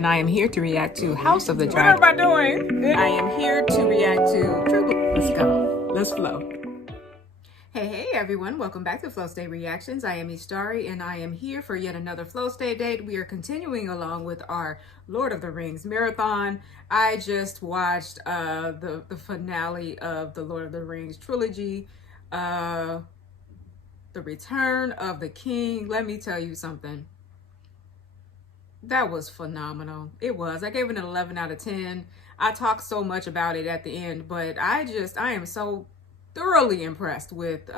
And I am here to react to House of the Dragon. What am I doing? I am here to react to... Let's go. Let's flow. Hey everyone, welcome back to Flow State Reactions. I am Ishari and I am here for yet another Flow State date. We are continuing along with our Lord of the Rings marathon. I just watched the finale of the Lord of the Rings trilogy, The Return of the King. Let me tell you something. That was phenomenal. It was. I gave it an 11 out of 10. I talked so much about it at the end, but I am so thoroughly impressed with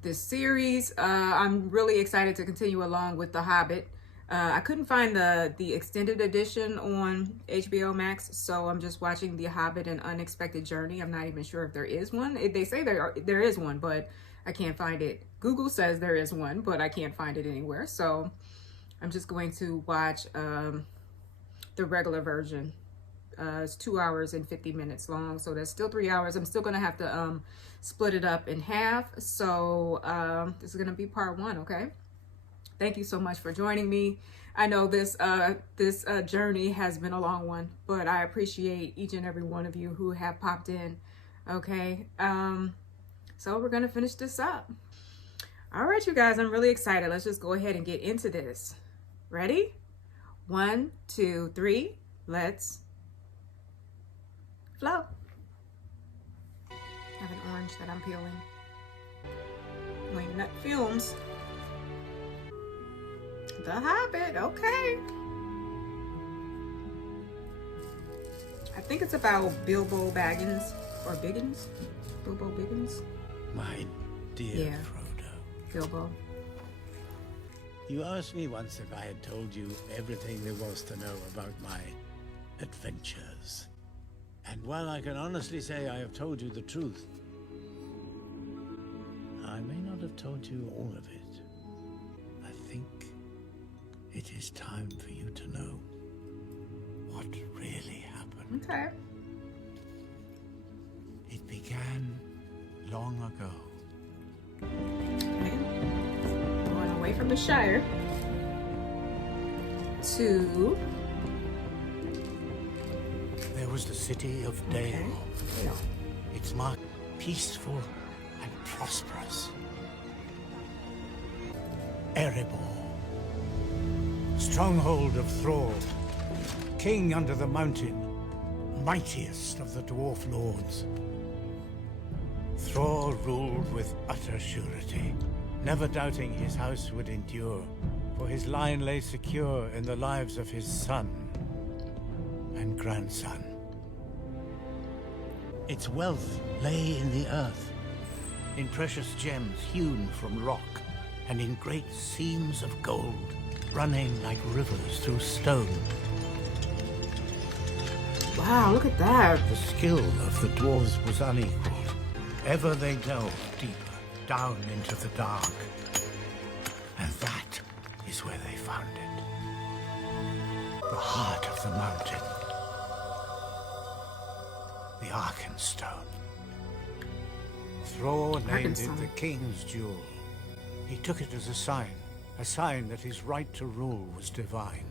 this series. I'm really excited to continue along with The Hobbit. I couldn't find the extended edition on HBO Max, so I'm just watching The Hobbit: An Unexpected Journey. I'm not even sure if there is one. They say there is one, but I can't find it. Google says there is one, but I can't find it anywhere. So I'm just going to watch the regular version. It's 2 hours and 50 minutes long, so that's still 3 hours. I'm still gonna have to split it up in half. So this is gonna be part one. Okay, thank you so much for joining me. I know this journey has been a long one, but I appreciate each and every one of you who have popped in. Okay, so we're gonna finish this up. All right, you guys, I'm really excited. Let's just go ahead and get into this. Ready? 1, 2, 3, let's flow. I have an orange that I'm peeling. Wing Nut Films. The Hobbit, okay. I think it's about Bilbo Baggins, or Biggins? Bilbo Biggins? My dear Frodo. Bilbo. You asked me once if I had told you everything there was to know about my adventures. And while I can honestly say I have told you the truth, I may not have told you all of it. I think it is time for you to know what really happened. Okay. It began long ago. Okay. Going away from the Shire to... There was the city of Dale. Okay. It's marked peaceful and prosperous. Erebor, stronghold of Thrall, king under the mountain, mightiest of the dwarf lords. Thrall ruled with utter surety, never doubting his house would endure, for his line lay secure in the lives of his son and grandson. Its wealth lay in the earth, in precious gems hewn from rock, and in great seams of gold, running like rivers through stone. Wow, look at that. The skill of the dwarves was unequaled. Ever they delved deeper, down into the dark. And that is where they found it. The heart of the mountain. The Arkenstone. Thrall named it the King's Jewel. He took it as a sign that his right to rule was divine.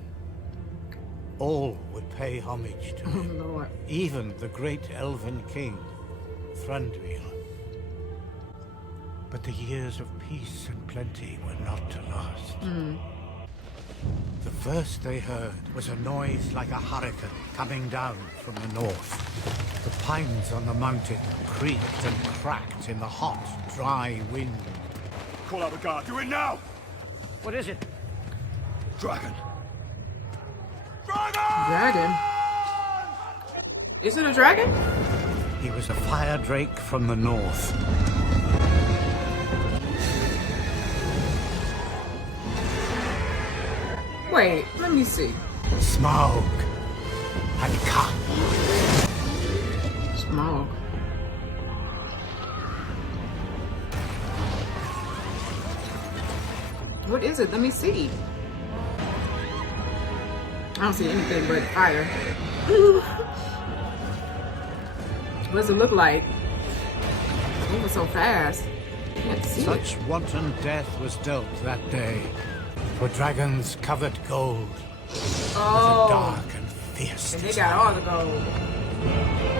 All would pay homage to him, Lord. Even the great elven king, Thranduil. But the years of peace and plenty were not to last. The first they heard was a noise like a hurricane coming down from the north. The pines on the mountain creaked and cracked in the hot, dry wind. Call out the guard. Do it now! What is it? Dragon. Dragon? Is it a dragon? He was a fire drake from the north. Wait, let me see. Smaug had come. Smaug. What is it? Let me see. I don't see anything but fire. What does it look like? It's moving so fast. I can't see Such wanton death was dealt that day. For dragons covered gold Oh, dark and fierce and they desire. got all the gold.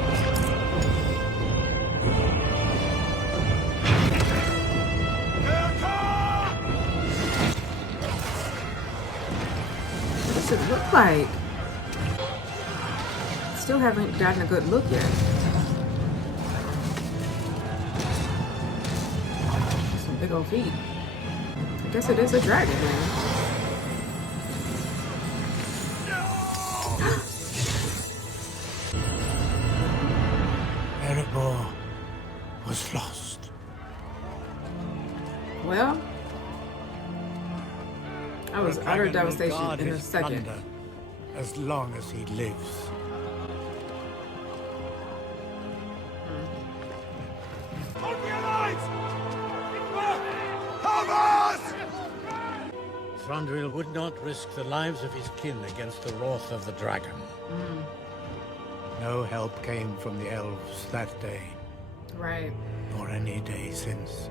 What does it look like? Still haven't gotten a good look yet. Some big old feet. I guess it is a dragon then. Erebor was lost. Well, I was The utter dragon will devastation guard in a his second. plunder as long as he lives. On the allies! Help us! Thranduil would not risk the lives of his kin against the wrath of the dragon. No help came from the elves that day, Right. nor any day since.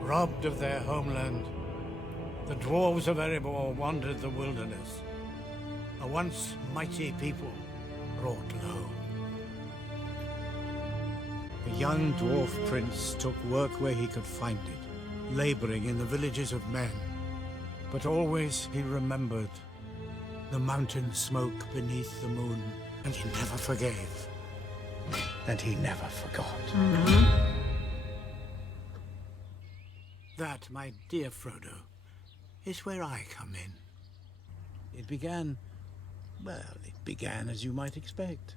Robbed of their homeland, the dwarves of Erebor wandered the wilderness, a once mighty people brought low. The young dwarf prince took work where he could find it, laboring in the villages of men. But always he remembered the mountain smoke beneath the moon, and he never forgave. And he never forgot. That, my dear Frodo, is where I come in. It began, well, it began as you might expect.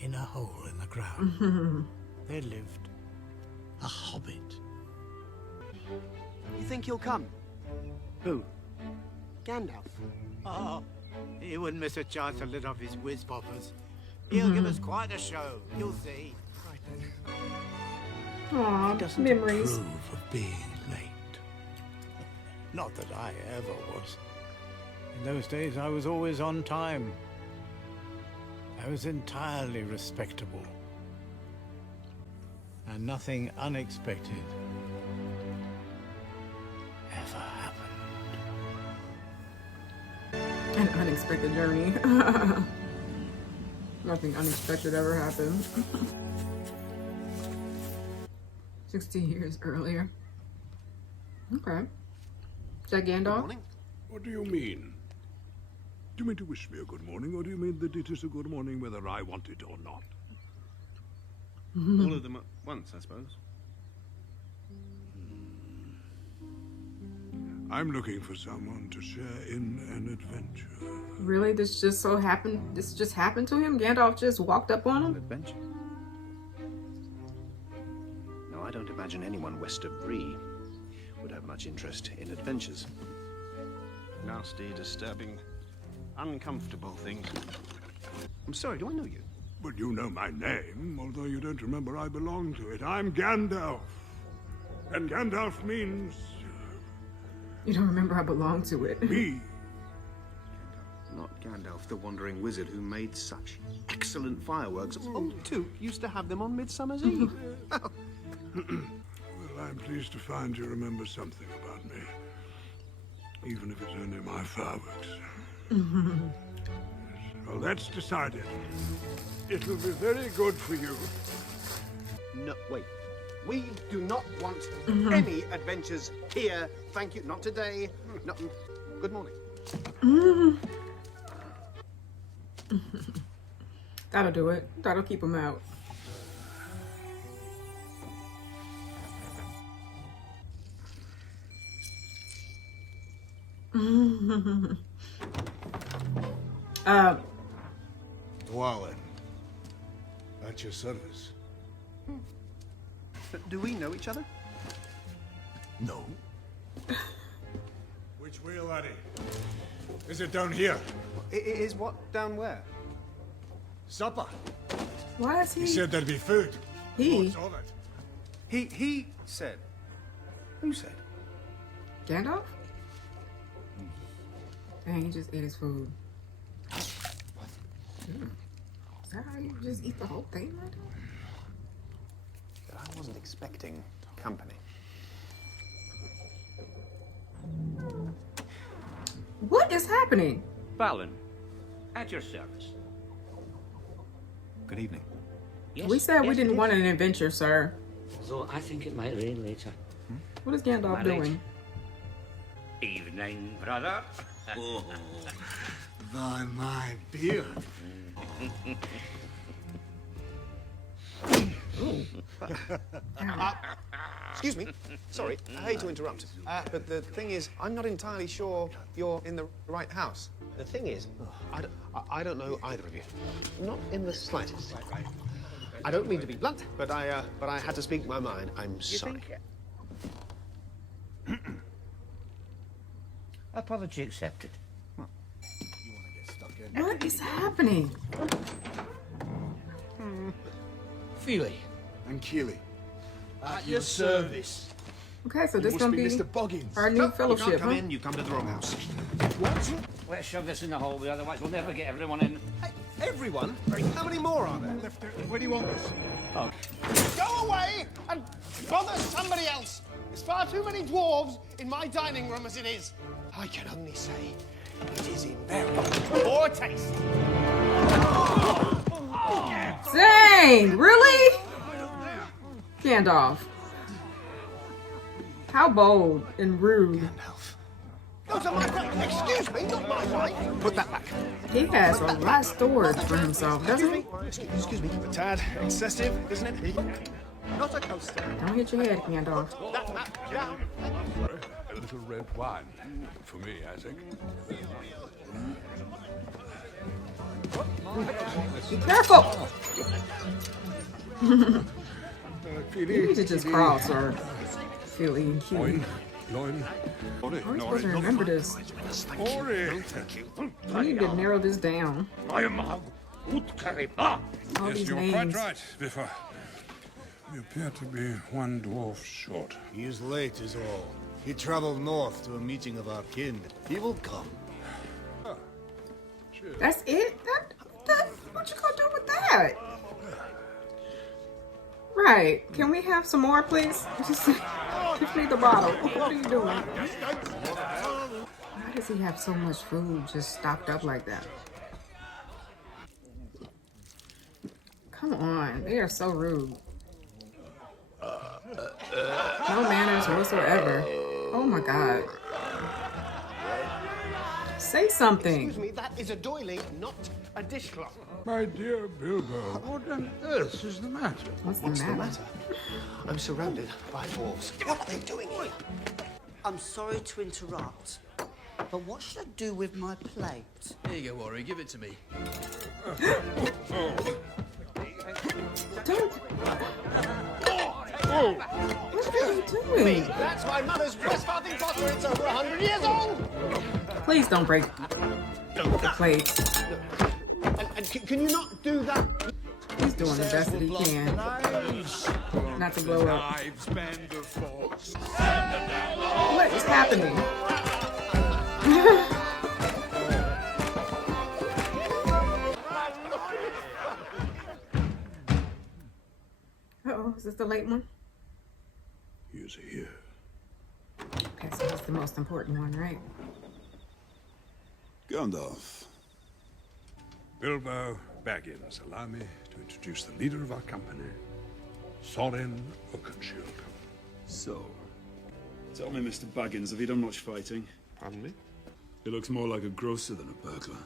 In a hole in the ground. There lived a hobbit. You think he'll come? Who? Gandalf. Oh, he wouldn't miss a chance to lit off his whiz poppers. He'll give us quite a show, you'll see. Aw, Doesn't memories. approve of being late. Not that I ever was. In those days, I was always on time. I was entirely respectable. And nothing unexpected ever happened. An unexpected journey. Nothing unexpected ever happened. 60 years earlier. Okay. Is that Good Gandalf? morning. What do you mean? Do you mean to wish me a good morning, or do you mean that it is a good morning whether I want it or not? All of them at once, I suppose. I'm looking for someone to share in an adventure. Really? This just happened to him? Gandalf just walked up on him? Adventure. No, I don't imagine anyone west of Bree would have much interest in adventures. Nasty, disturbing, uncomfortable things. I'm sorry, do I know you? But you know my name, although you don't remember I belong to it. I'm Gandalf. And Gandalf means You don't remember I belong to it. me. Not Gandalf, the wandering wizard who made such excellent fireworks. Oh, Toot used to have them on Midsummer's Eve. Well, I'm pleased to find you remember something about me. Even if it's only my fireworks. Well, that's decided. It will be very good for you. No, wait. We do not want any adventures here. Thank you. Not today. No. Good morning. That'll do it. That'll keep him out. Dwalin, at your service. Do we know each other? No. Which way, laddie? Is it down here? Is what down where? Supper. Why is he? He said there'd be food. He? What's all it? He said. Who said? Gandalf? Dang, he just ate his food. Is that how you just eat the whole thing right now? I wasn't expecting company. What is happening? Balin, at your service. Good evening. Yes, We said we yes, didn't it want is. an adventure, sir. Although I think it might rain later. What is Gandalf Married. doing? Evening, brother. Oh, by my beard. Excuse me. Sorry, I hate to interrupt. But the thing is, I'm not entirely sure you're in the right house. The thing is, I don't know either of you. Not in the slightest. I don't mean to be blunt, but I had to speak my mind. I'm sorry. Apology accepted. What is happening? Feely and Keely, at your service. Okay, so this Must gonna be be Mr. Boggins. our new fellowship, You can't come huh? in, you come to the wrong house. What? Let's shove this in the hallway, otherwise we'll never get everyone in. Hey, everyone? How many more are there? Where do you want this? Go away and bother somebody else. There's far too many dwarves in my dining room as it is. I can only say it is in very poor taste. Dang, really? Gandalf. How bold and rude. Those are my rights. Excuse me, not my right. Put that back. He has a lot stored for himself, doesn't he? Excuse me. A tad excessive, isn't it? Not a coaster. Don't hit your head, Gandalf. That map down. A little red wine. For me, I think. Be careful! You need to just crawl, sir. Feely and cute. Loin. Loin. How are we supposed to remember this? Ori. We need to narrow this down. All Yes, these you're quite names. right, Biffa. We appear to be one dwarf short. He is late, is all. He traveled north to a meeting of our kin. He will come. That's it? What you gonna do with that? Right. Can we have some more, please? Just me the bottle. What are you doing? Why does he have so much food just stocked up like that? Come on. They are so rude. No manners whatsoever. Oh my god. Say something. Excuse me, that is a doily, not a dishcloth. My dear Bilbo, what on earth is the matter? What's the What's the matter? matter? I'm surrounded by dwarves. What are they doing here? I'm sorry to interrupt, but what should I do with my plate? Here you go, Ori. Give it to me. Don't. What are you doing? That's my mother's Westfarthing potter. It's over 100 years old. Please don't break the plates. And can you not do that? He's doing the best that he can. Not to blow up. What is happening? Uh-oh, is this the late one? He is here. Okay, so that's the most important one, right? Gandalf. Bilbo Baggins, allow me to introduce the leader of our company, Thorin Oakenshield. So, tell me, Mr. Baggins, have you done much fighting? Pardon me? He looks more like a grocer than a burglar.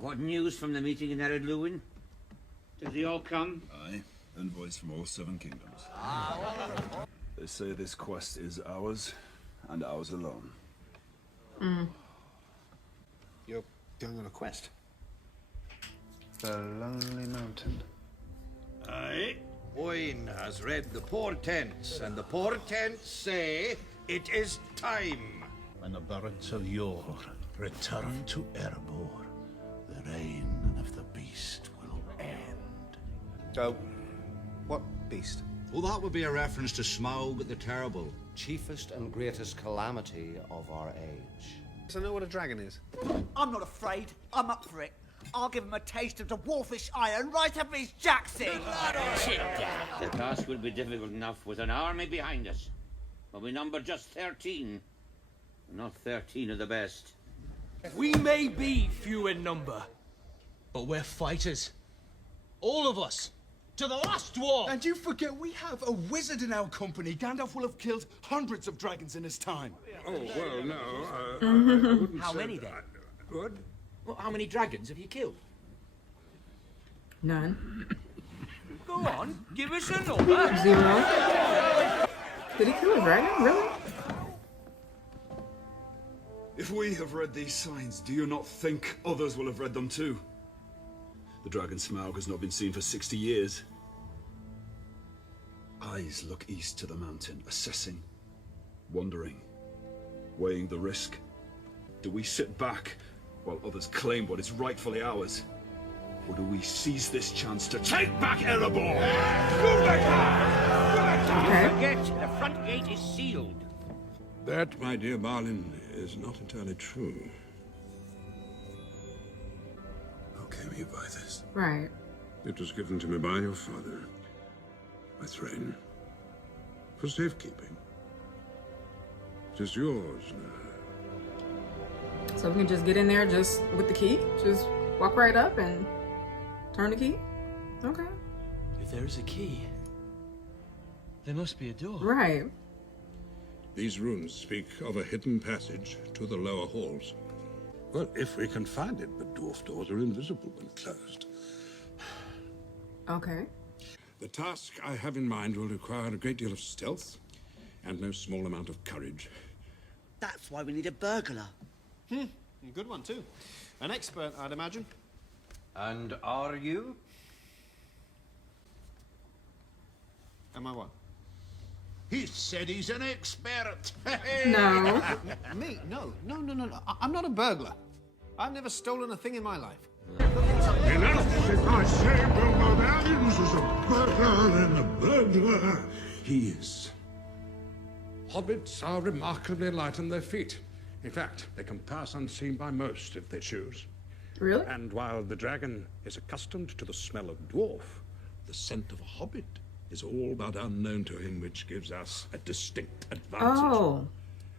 What news from the meeting in Erebor? Did they all come? Aye, envoys from all 7 kingdoms. They say this quest is ours, and ours alone. You're going on a quest? The Lonely Mountain. Aye. Owen has read the portents, and the portents say it is time. When the barons of yore return to Erebor, the reign of the beast will end. So, what beast? Well, that would be a reference to Smaug the Terrible. Chiefest and greatest calamity of our age. So I know what a dragon is. I'm not afraid. I'm up for it. I'll give him a taste of the dwarfish iron right up his jacksie. The task will be difficult enough with an army behind us. But we number just 13. Not 13 of the best. We may be few in number, but we're fighters. All of us. To the last dwarf! And you forget we have a wizard in our company. Gandalf will have killed hundreds of dragons in his time. Oh, well, no, I wouldn't How say many that. then? What? Well, how many dragons have you killed? None. Go on, give us a number. 0. Did he kill a dragon? Really? If we have read these signs, do you not think others will have read them too? The dragon Smaug has not been seen for 60 years. Eyes look east to the mountain, assessing, wondering, weighing the risk. Do we sit back while others claim what is rightfully ours? Or do we seize this chance to take back Erebor? Don't forget, the front gate is sealed. That, my dear Balin, is not entirely true. How came you by this? Right. It was given to me by your father, by Thrain, for safekeeping. It is yours now. So we can just get in there just with the key? Just walk right up and turn the key? Okay. If there is a key, there must be a door. Right. These runes speak of a hidden passage to the lower halls. Well, if we can find it, but dwarf doors are invisible when closed. Okay. The task I have in mind will require a great deal of stealth and no small amount of courage. That's why we need a burglar. Good one, too. An expert, I'd imagine. And are you? Am I what? He said he's an expert. No. Me? No. I'm not a burglar. I've never stolen a thing in my life. Enough! If I say Bilbo Baggins is a burglar and a burglar, he is. Hobbits are remarkably light on their feet. In fact, they can pass unseen by most if they choose. Really? And while the dragon is accustomed to the smell of dwarf, the scent of a hobbit is all but unknown to him, which gives us a distinct advantage. Oh.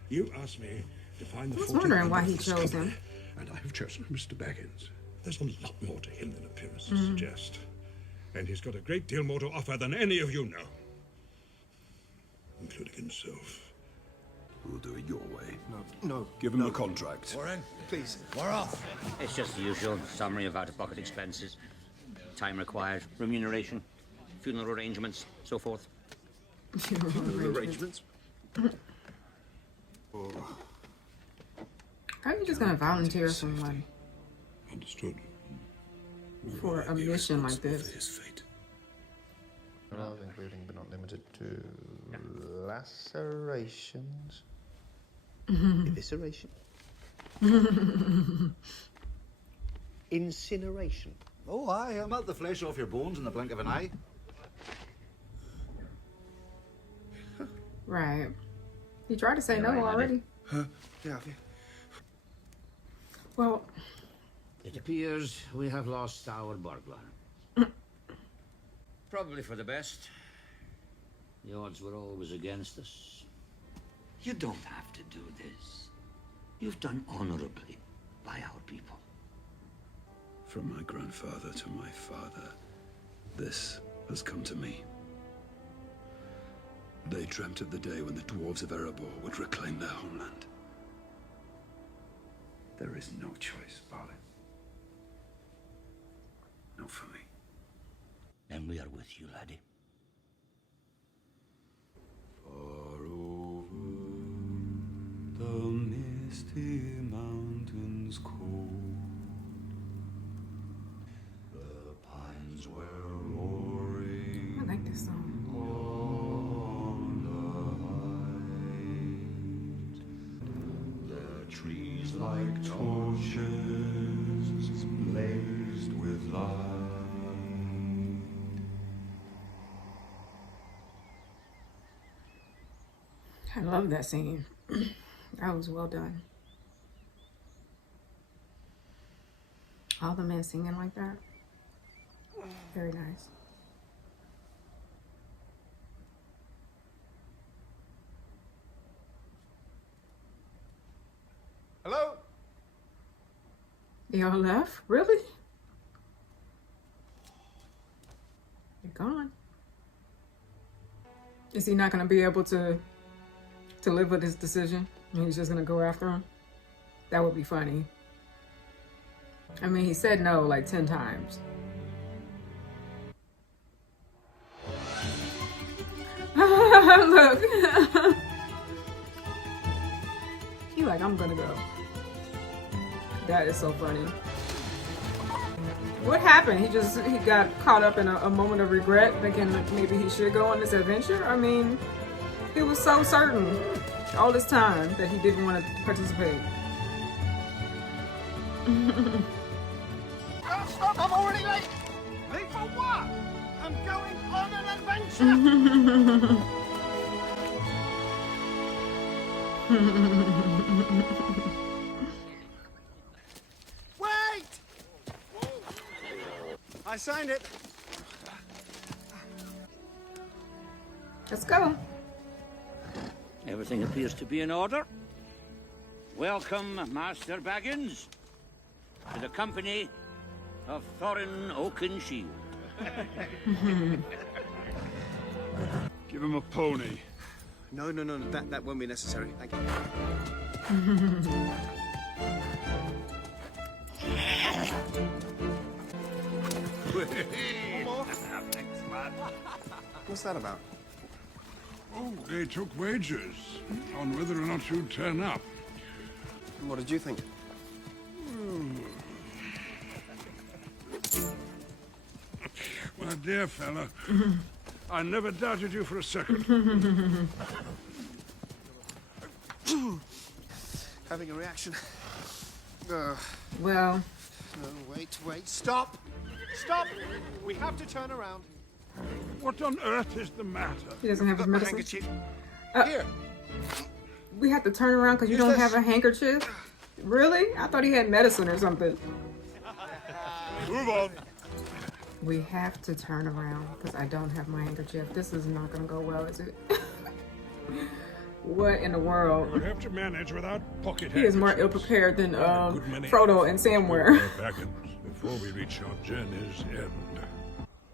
You asked me to find the I was 14 wondering why he members chose company, him. and I have chosen Mr. Baggins. There's a lot more to him than appearances suggest. And he's got a great deal more to offer than any of you know. Including himself. We'll do it your way. No. Give him the contract. Warren, please, we're off. It's just the usual summary of out-of-pocket expenses. Time required, remuneration, funeral arrangements, so forth. Arrangements? How are you just gonna volunteer someone Understood. for a mission like this? His fate. Including but not limited to lacerations. Evisceration. Incineration. Oh, aye, I'll melt the flesh off your bones in the blink of an eye. Right. You tried to say no already. Yeah. Well, It appears we have lost our burglar. Probably for the best. The odds were always against us. You don't have to do this. You've done honorably by our people. From my grandfather to my father, this has come to me. They dreamt of the day when the dwarves of Erebor would reclaim their homeland. There is no choice, Balin. Not for me. And we are with you, laddie. Far over the misty mountains cold, the pines were roaring. I like this song. On the heights, the trees like torches blazed with light. I love that scene. That was well done. All the men singing like that. Very nice. They all left? Really? They're gone. Is he not going to be able to live with his decision? And he's just going to go after him? That would be funny. I mean, he said no like 10 times. Look. He like, I'm gonna go. That is so funny. What happened? He got caught up in a moment of regret, thinking that maybe he should go on this adventure? I mean, he was so certain all this time that he didn't want to participate. Stop, I'm already late! Late for what? I'm going on an adventure! Wait! I signed it. Let's go. Everything appears to be in order. Welcome, Master Baggins, to the company of Thorin Oakenshield. Give him a pony. No, that won't be necessary. Thank you. What's that about? Oh, they took wagers on whether or not you'd turn up. What did you think? My dear fella, I never doubted you for a second. Having a reaction. Well. No, wait, stop! Stop! We have to turn around. What on earth is the matter? He doesn't have his medicine. Handkerchief. Here. We have to turn around because you don't have a handkerchief? Really? I thought he had medicine or something. Move on. We have to turn around because I don't have my handkerchief. This is not going to go well, is it? What in the world? We'll have to manage without pocket He is more ill-prepared than Frodo and Sam were. Before we reach our journey's end.